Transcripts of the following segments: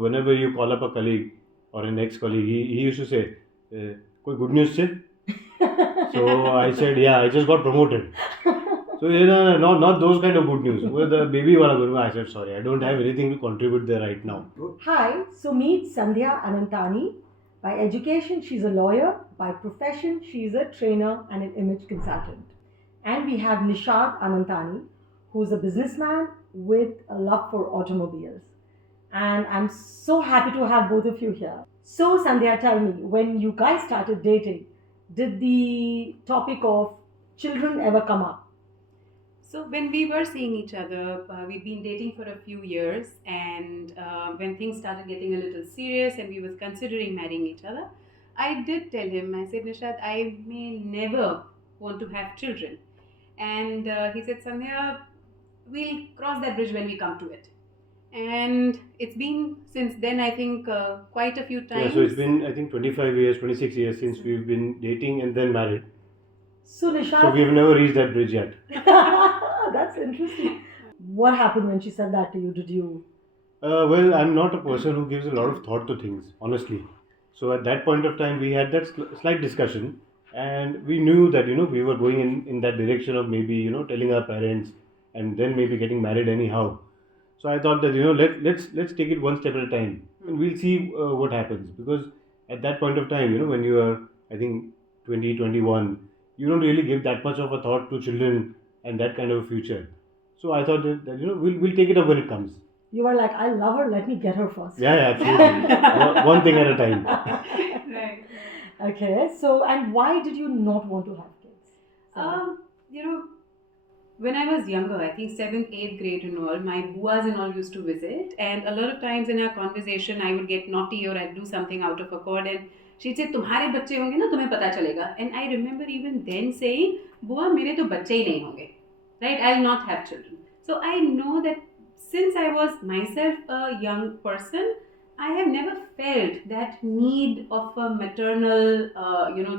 So whenever you call up a colleague or an ex-colleague, he used to say, "Koi good news che?" So I said, "Yeah, I just got promoted." So not those kind of good news. Well, the baby wala good news. I said, "Sorry, I don't have anything to contribute there right now." Hi, so meet Sandhya Anantani. By education, she's a lawyer. By profession, she's a trainer and an image consultant. And we have Nishaad Anantani, who's a businessman with a love for automobiles. And I'm so happy to have both of you here. So, Sandhya, tell me, when you guys started dating, did the topic of children ever come up? So when we were seeing each other, we'd been dating for a few years, and when things started getting a little serious and we was considering marrying each other, I did tell him, I said, Nishad, I may never want to have children. And he said, Sandhya, we'll cross that bridge when we come to it. And it's been since then, I think, quite a few times. Yeah, so it's been, I think, 25 years, 26 years since we've been dating and then married. So, Nishaad. So we've never reached that bridge yet. That's interesting. What happened when she said that to you? Did you? Well, I'm not a person who gives a lot of thought to things, honestly. So at that point of time, we had that slight discussion, and we knew that we were going in that direction of maybe telling our parents, and then maybe getting married anyhow. So I thought that let's take it one step at a time, and we'll see what happens. Because at that point of time, when you are, I think, 20, 21, you don't really give that much of a thought to children and that kind of a future. So I thought that we'll take it up when it comes. You were like, I love her, let me get her first. Yeah, absolutely. One thing at a time. Right. Okay, so and why did you not want to have kids? You know, when I was younger, I think 7th, 8th grade and all, my buas and all used to visit, and a lot of times in our conversation, I would get naughty or I'd do something out of accord, and she'd say, तुम्हारे बच्चे होंगे ना तुम्हें पता चलेगा. And I remember even then saying, बुआ मेरे तो बच्चे ही नहीं होंगे, right? I'll not have children. So I know that since I was myself a young person, I have never felt that need of a maternal,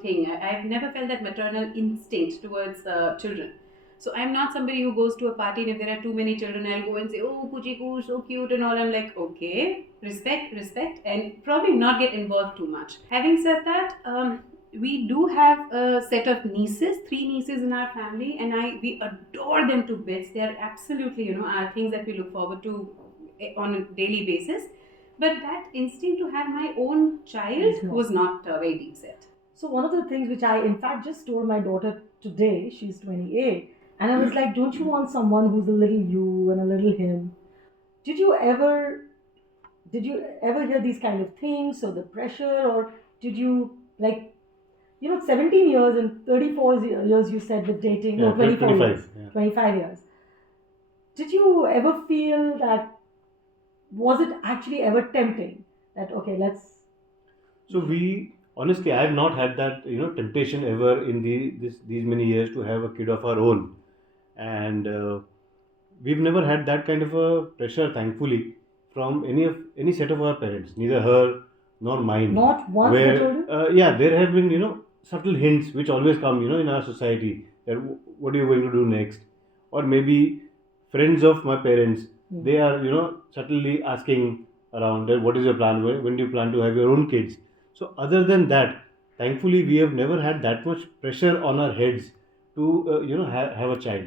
thing. I've never felt that maternal instinct towards children. So I'm not somebody who goes to a party and if there are too many children, I'll go and say, oh, kuchi koo, so cute and all. I'm like, okay, respect, and probably not get involved too much. Having said that, we do have a set of nieces, 3 nieces in our family, and we adore them to bits. They are absolutely, are things that we look forward to on a daily basis. But that instinct to have my own child was not very deep set. So one of the things which I in fact just told my daughter today, she's 28, and I was like, don't you want someone who's a little you and a little him? Did you ever hear these kind of things, or the pressure, or did you 17 years and 34 years you said with dating, Yeah, or 24 25, years, yeah. 25 years. Did you ever feel that, was it actually ever tempting that, okay, let's... So honestly, I have not had that temptation ever in these many years to have a kid of our own, and we've never had that kind of a pressure, thankfully, from any set of our parents, neither her nor mine. Not once they Where told you? yeah, there have been subtle hints which always come in our society that what are you going to do next, or maybe friends of my parents, they are subtly asking around that what is your plan, when do you plan to have your own kids. So other than that, thankfully we have never had that much pressure on our heads to have a child.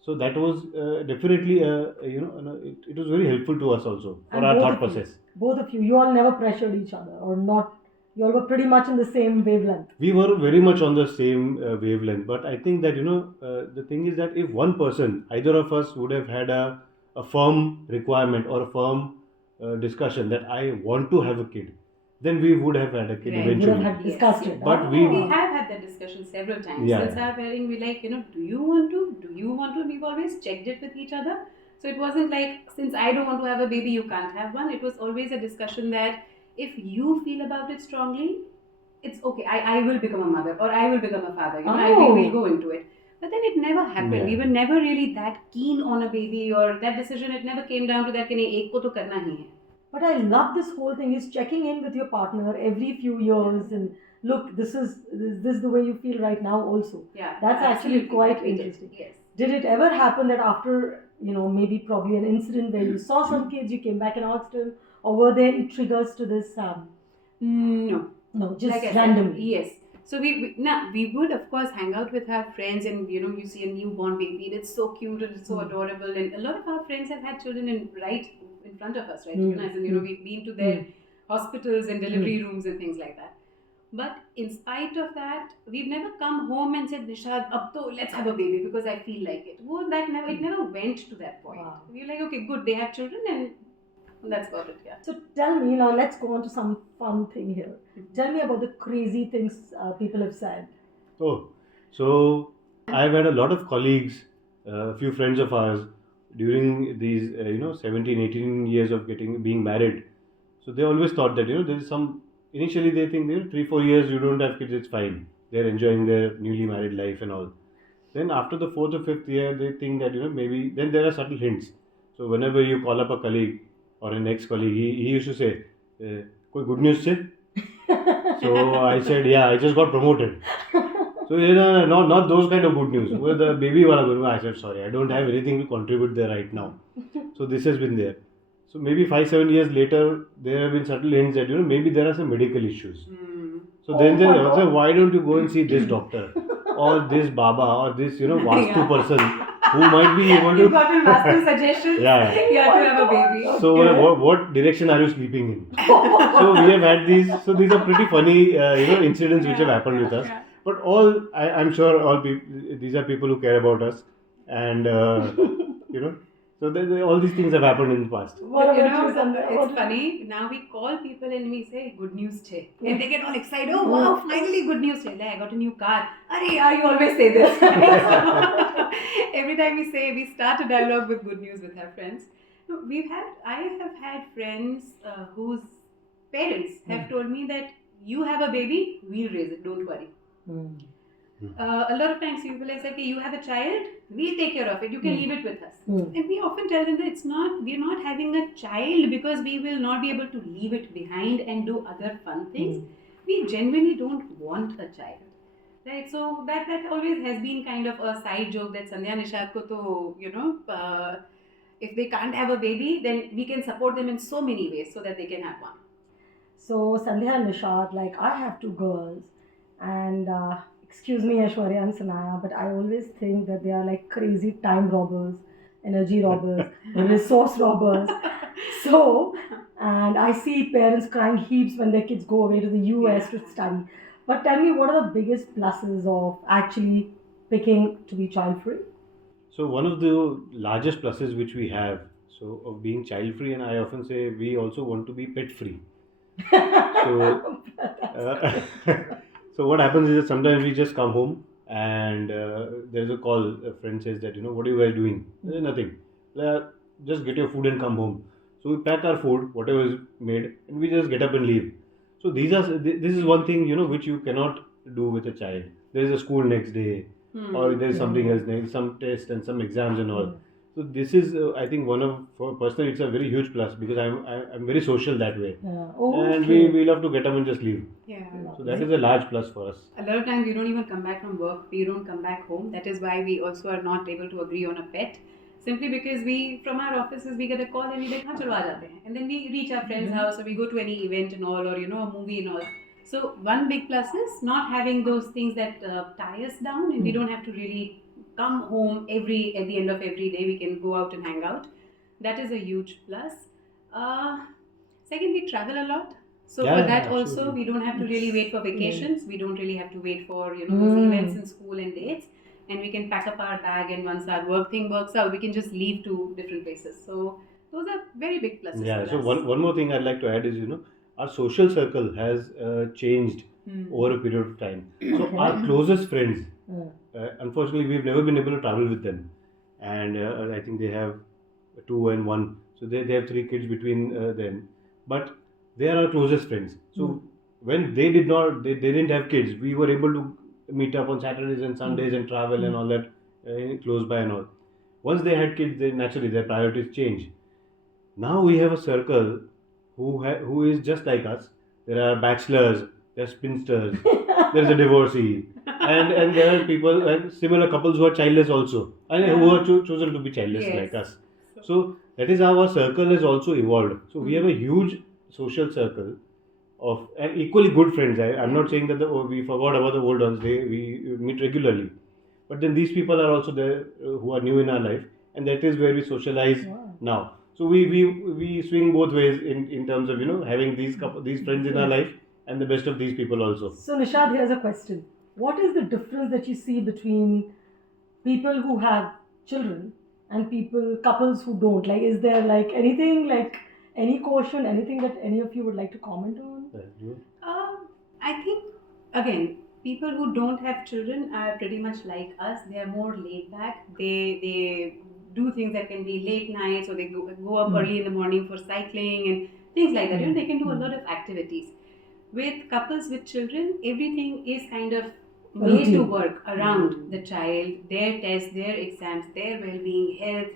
So that was definitely it was very helpful to us also for And our both thought of you. process. Both of you all never pressured each other, or not? You all were pretty much in the same wavelength. We were very much on the same wavelength, but I think that the thing is that if one person, either of us, would have had a firm requirement or a firm discussion that I want to have a kid, then we would have had a kid Right. We would eventually. have had discussed it. But We we- have had that discussion several times. Yeah. Since our wedding, we like, do you want to? Do you want to? We've always checked it with each other. So it wasn't like, since I don't want to have a baby, you can't have one. It was always a discussion that if you feel about it strongly, it's okay. I will become a mother, or I will become a father. We'll go into it. But then it never happened. Yeah. We were never really that keen on a baby, or that decision. It never came down to that. कि नहीं, एक को तो करना ही है. But I love this whole thing is checking in with your partner every few years and look, this is the way you feel right now also. Yeah, That's actually absolutely. quite That we did. interesting. Yes. Did it ever happen that after, maybe probably an incident where you saw some kids, you came back and asked him, or were there any triggers to this? No. No, just Like I said, randomly. yes. So we would of course hang out with our friends, and you see a newborn baby and it's so cute and it's so adorable, and a lot of our friends have had children right in front of us, right? As in, we've been to their hospitals and delivery rooms and things like that. But in spite of that, we've never come home and said, Nishad, ab to let's have a baby because I feel like it. It never went to that point. Wow. We were like, okay, good, they have children and that's about it, yeah. So tell me now, let's go on to some fun thing here. Tell me about the crazy things people have said. Oh, so I've had a lot of colleagues, a few friends of ours, during these 17, 18 years of being married. So they always thought that there is some. Initially, they think 3-4 years you don't have kids, it's fine. They're enjoying their newly married life and all. Then after the 4th or 5th year, they think that maybe then there are subtle hints. So whenever you call up a colleague or an ex-colleague, he used to say, "Koi good news se?" So I said, "Yeah, I just got promoted." So not those kind of good news. Well, the baby wala good news. I said, "Sorry, I don't have anything to contribute there right now." So this has been there. So maybe 5-7 years later, there have been subtle hints that maybe there are some medical issues. So then they say, why don't you go and see this doctor or this Baba or this Vastu person who might be able to. You got your Vastu suggestions. Yeah. You have to have a baby. So what direction are you sleeping in? So we have had these. So these are pretty funny incidents which have happened with us. Yeah. But I'm sure all people, these are people who care about us, and so all these things have happened in the past. What But about you, Sandhya? it's funny. Now we call people and we say good news che, and they get all excited. Oh wow, finally good news che! I got a new car. Arey, you always say this. Every time we start a dialogue with good news with our friends. No, I have had friends whose parents have told me that you have a baby, we'll raise it. Don't worry. A lot of times people have said, okay, you have a child, we'll take care of it, you can leave it with us. And we often tell them that we're not having a child because we will not be able to leave it behind and do other fun things. We genuinely don't want a child. Right, so that always has been kind of a side joke that Sandhya and Nishaad ko to, if they can't have a baby, then we can support them in so many ways so that they can have one. So Sandhya and Nishaad, like I have two girls, and excuse me, Aishwarya and Sanaya, but I always think that they are like crazy time robbers, energy robbers, resource robbers. So, and I see parents crying heaps when their kids go away to the US to study. But tell me, what are the biggest pluses of actually picking to be child free? So one of the largest pluses which we have, so of being child free, and I often say we also want to be pet free. So, so what happens is that sometimes we just come home and there's a call. A friend says that what are you guys doing? Nothing. Just get your food and come home. So we pack our food, whatever is made, and we just get up and leave. So this is one thing which you cannot do with a child. There is a school next day, or there is something else next, some test and some exams and all. So this is, I think, for personally, it's a very huge plus because I'm very social that way, and we love to get up and just leave. Yeah. So that is a large plus for us. A lot of times we don't even come back from work. We don't come back home. That is why we also are not able to agree on a pet. Simply because from our offices, we get a call and we like, हाँ चलो आ जाते हैं. And then we reach our friend's house or we go to any event and all, or a movie and all. So one big plus is not having those things that tie us down, and we don't have to really come home at the end of every day. We can go out and hang out. That is a huge plus. Second, we travel a lot. So for that also, we don't have to really wait for vacations. We don't really have to wait for those events in school and dates. And we can pack up our bag, and once our work thing works out, we can just leave to different places. So those are very big pluses. Yeah. So one more thing I'd like to add is our social circle has changed over a period of time. So our closest friends, unfortunately, we've never been able to travel with them, and I think they have 2 and 1. So they have 3 kids between them, but they are our closest friends. So when they didn't have kids, we were able to meet up on Saturdays and Sundays and travel and all that close by and all. Once they had kids, naturally their priorities change. Now we have a circle who is just like us. There are bachelors, there are spinsters, there is a divorcee, and there are people and similar couples who are childless also, and who are chosen to be childless like us. So That is how our circle has also evolved. So we have a huge social circle of and equally good friends. I'm not saying that we forgot about the old ones. We meet regularly, but then these people are also there who are new in our life, and that is where we socialize Wow. now. So we swing both ways in terms of having these friends in our life and the best of these people also. So, Nishad, here's a question. What is the difference that you see between people who have children and couples who don't? Like, is there like anything, like any caution, anything that any of you would like to comment on? I think, again, people who don't have children are pretty much like us. They are more laid back. They do things that can be late nights, or they go up early in the morning for cycling and things like that. They can do a lot of activities. With couples with children, everything is kind of made to work around the child, their tests, their exams, their well-being, health,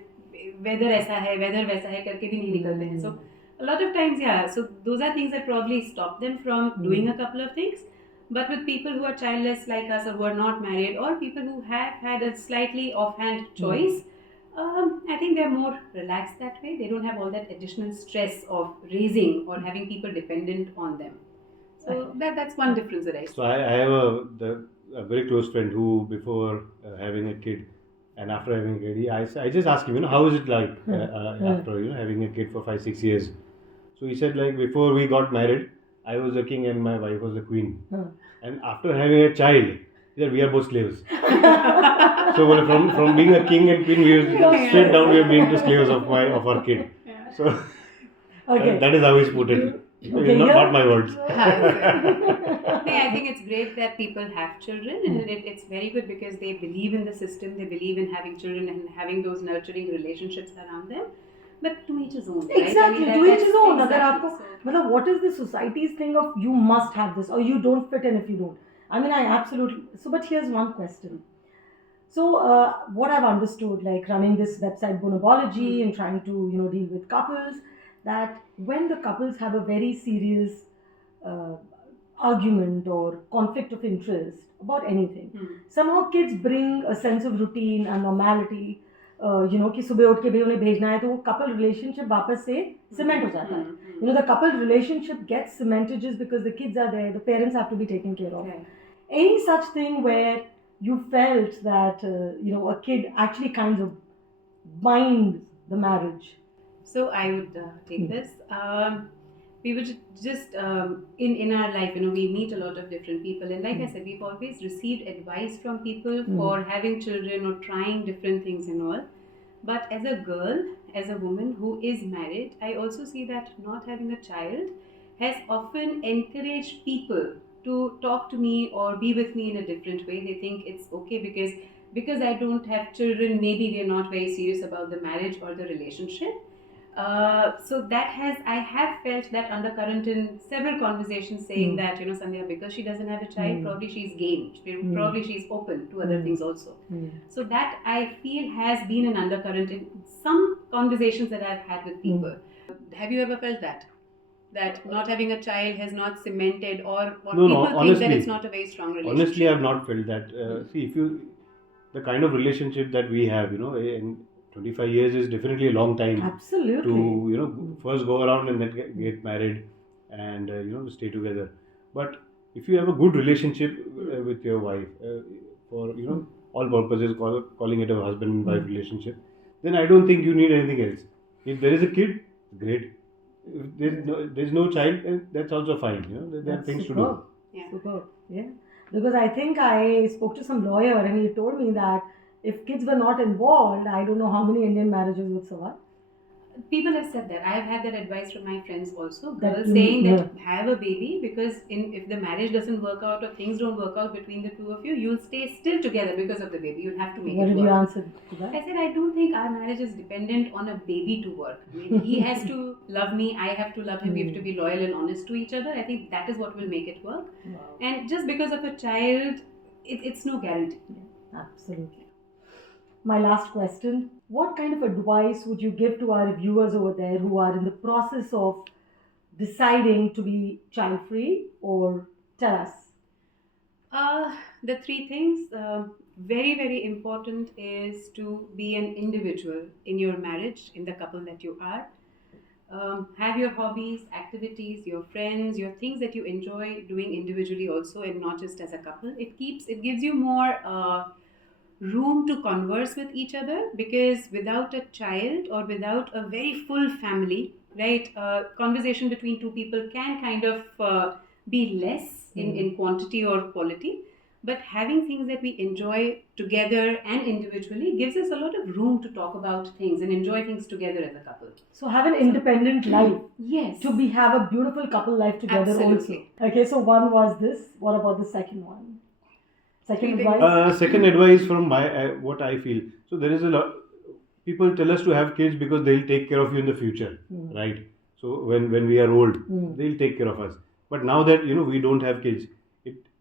weather ऐसा है, weather वैसा है करके भी नहीं निकलते हैं. So a lot of times, so those are things that probably stop them from doing a couple of things. But with people who are childless like us, or who are not married, or people who have had a slightly offhand choice, I think they're more relaxed that way. They don't have all that additional stress of raising or having people dependent on them. So that's one difference that I see. So I have a very close friend who, before having a kid and after having a kid, I just asked him, how is it like after having a kid for 5-6 years? So he said, like, before we got married, I was the king and my wife was the queen. And after having a child, he said, we are both slaves. So well, from being a king and queen, we are straight down, we have been the slaves of our kid. So that is how he's put it. Okay, not my words. I think it's great that people have children, and it's very good because they believe in the system, they believe in having children and having those nurturing relationships around them. But to each his own, right? Exactly, to each his own. Exactly. मतलब what is the society's thing of you must have this or you don't fit in if you don't? I mean, I absolutely. So, but here's one question. So, what I've understood, like running this website Bonobology and trying to deal with couples, that when the couples have a very serious uh, argument or conflict of interest about anything, somehow kids bring a sense of routine and normality. कि सुबह उठ के भी उन्हें भेजना है तो वो कपल रिलेशनशिप वापस से सीमेंट हो जाता है. The couple relationship gets cemented just because the kids are there, the parents have to be taken care of. Any such thing where you felt that a kid actually kind of binds the marriage? So I would take this. We were just in our life, we meet a lot of different people, and like I said, we've always received advice from people for having children or trying different things and all. But as a girl, as a woman who is married, I also see that not having a child has often encouraged people to talk to me or be with me in a different way. They think it's okay because I don't have children, maybe they're not very serious about the marriage or the relationship. So I have felt that undercurrent in several conversations, saying that Sandhya, because she doesn't have a child, probably she's game, probably she's open to other things also. So that I feel has been an undercurrent in some conversations that I've had with people. Have you ever felt that not having a child has not cemented, or what people think honestly, that it's not a very strong relationship? Honestly, I've not felt that. See, the kind of relationship that we have, in 25 years is definitely a long time. Absolutely. To first go around and then get married and stay together. But if you have a good relationship with your wife, for all purposes, calling it a husband and wife relationship, then I don't think you need anything else. If there is a kid, great. If there's no child, that's also fine. There are things superb. to do. Yeah. Superb. Yeah. Because I think I spoke to some lawyer and he told me that if kids were not involved, I don't know how many Indian marriages would survive. People have said that. I have had that advice from my friends also. Girls saying that have a baby, because if the marriage doesn't work out or things don't work out between the two of you, you'll stay still together because of the baby. You'll have to make it work. What did you answer to that? I said, I don't think our marriage is dependent on a baby to work. I mean, he has to love me, I have to love him, we have to be loyal and honest to each other. I think that is what will make it work. Wow. And just because of a child, it's no guarantee. Yeah, absolutely. My last question. What kind of advice would you give to our viewers over there who are in the process of deciding to be child free, or tell us? The three things. very, very important is to be an individual in your marriage, in the couple that you are. Have your hobbies, activities, your friends, your things that you enjoy doing individually also, and not just as a couple. It gives you more room to converse with each other, because without a child or without a very full family, right, conversation between two people can kind of be less in quantity or quality. But having things that we enjoy together and individually gives us a lot of room to talk about things and enjoy things together as a couple. So have an independent life. Yes. To have a beautiful couple life together. Absolutely. Also. Okay, so one was this. What about the second one? Second advice? Second advice from my what I feel. So there is a lot. People tell us to have kids because they'll take care of you in the future, right? So when we are old, they'll take care of us. But now that we don't have kids,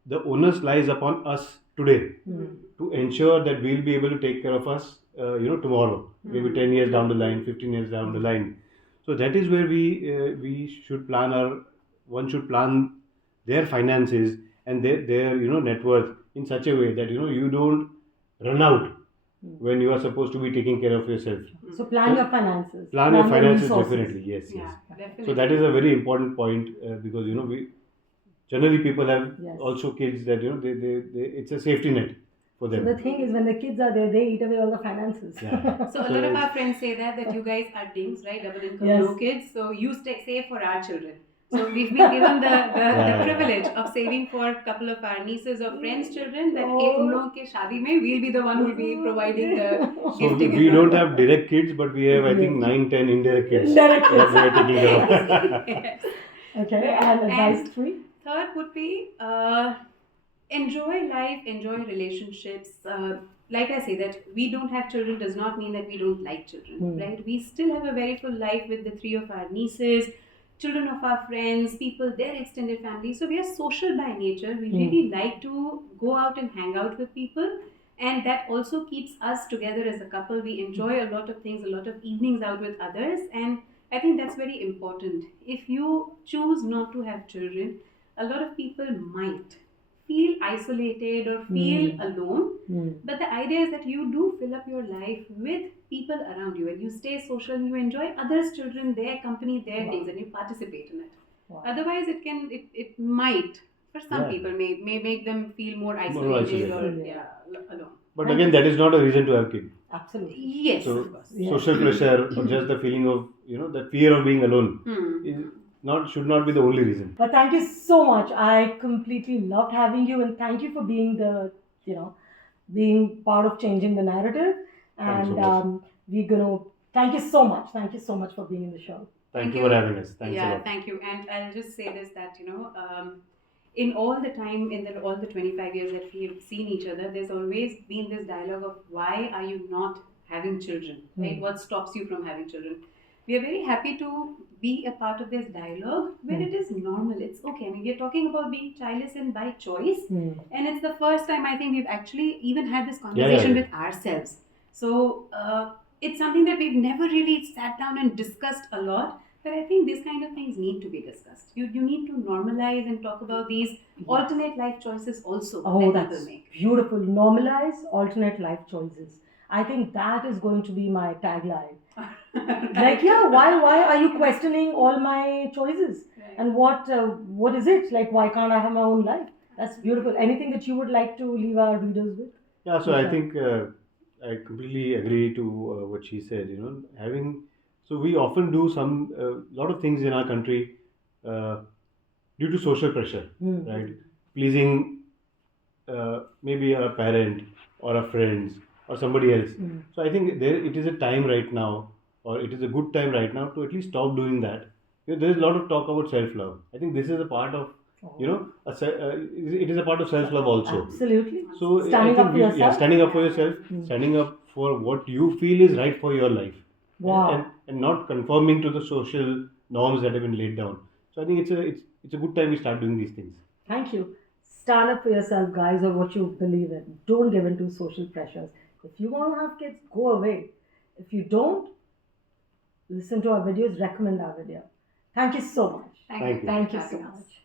the onus lies upon us today to ensure that we'll be able to take care of us, tomorrow, maybe 10 years down the line, 15 years down the line. So that is where we should plan one should plan their finances and their net worth in such a way that you don't run out when you are supposed to be taking care of yourself. So plan your finances. Plan your finances, resources. definitely. Yes. Definitely. So that is a very important point because we generally people have Yes. also kids that they it's a safety net for So them. the thing is, when the kids are there, they eat away all the finances. Yeah. So a lot of our friends say that you guys are dings, right? Double income, Yes. no kids. So you save for our children. So we've been given the privilege of saving for a couple of our nieces or friends' children, that ek un log ke shaadi mein we'll be the one who will be providing the So gifting. we don't have direct kids, but we have I think 9-10 indirect kids Indirect that we are taking care of. Yes. Okay, and advice 3? Third would be enjoy life, enjoy relationships. Like I say, that we don't have children does not mean that we don't like children, right? We still have a very full life with the 3 of our nieces, children of our friends, people, their extended family. So we are social by nature. We really like to go out and hang out with people. And that also keeps us together as a couple. We enjoy a lot of things, a lot of evenings out with others. And I think that's very important. If you choose not to have children, a lot of people might feel isolated or feel alone. But the idea is that you do fill up your life with people around you, and you stay social and you enjoy others' children, their company, their things, and you participate in it. Otherwise, it might, for some people, may make them feel more isolated or alone. But again, that is not a reason to have kids. Absolutely. Yes. So social pressure or just the feeling of that fear of being alone should not be the only reason. But thank you so much. I completely loved having you, and thank you for being being part of changing the narrative. And we're gonna thank you so much. Thank you so much for being in the show. Thank you for having us. Thanks a lot. Thank you. And I'll just say this, that in all the time, all the 25 years that we have seen each other, there's always been this dialogue of why are you not having children, right? What stops you from having children? We are very happy to be a part of this dialogue where it is normal. It's okay. I mean, we are talking about being childless and by choice. And it's the first time I think we've actually even had this conversation with ourselves. So it's something that we've never really sat down and discussed a lot. But I think these kind of things need to be discussed. You need to normalize and talk about these alternate life choices also that people make. Beautiful. Normalize alternate life choices. I think that is going to be my tagline. Like, why are you questioning all my choices? Right. And what is it? Like, why can't I have my own life? That's beautiful. Anything that you would like to leave our readers with? Yeah, so I think I completely agree to what she said. So we often do lot of things in our country due to social pressure, right? Pleasing maybe a parent or a friends or somebody else. So I think it is a time right now, or it is a good time right now to at least stop doing that. There is a lot of talk about self-love. I think this is a part of, it is a part of self-love also. Absolutely. So Standing up for yourself. Yeah, standing up for yourself, standing up for what you feel is right for your life. Wow. And not conforming to the social norms that have been laid down. So I think it's a good time we start doing these things. Thank you. Stand up for yourself, guys, or what you believe in. Don't give in to social pressures. If you want to have kids, go away. If you don't, listen to our videos, recommend our video. Thank you so much. Thank you. Thank you so much.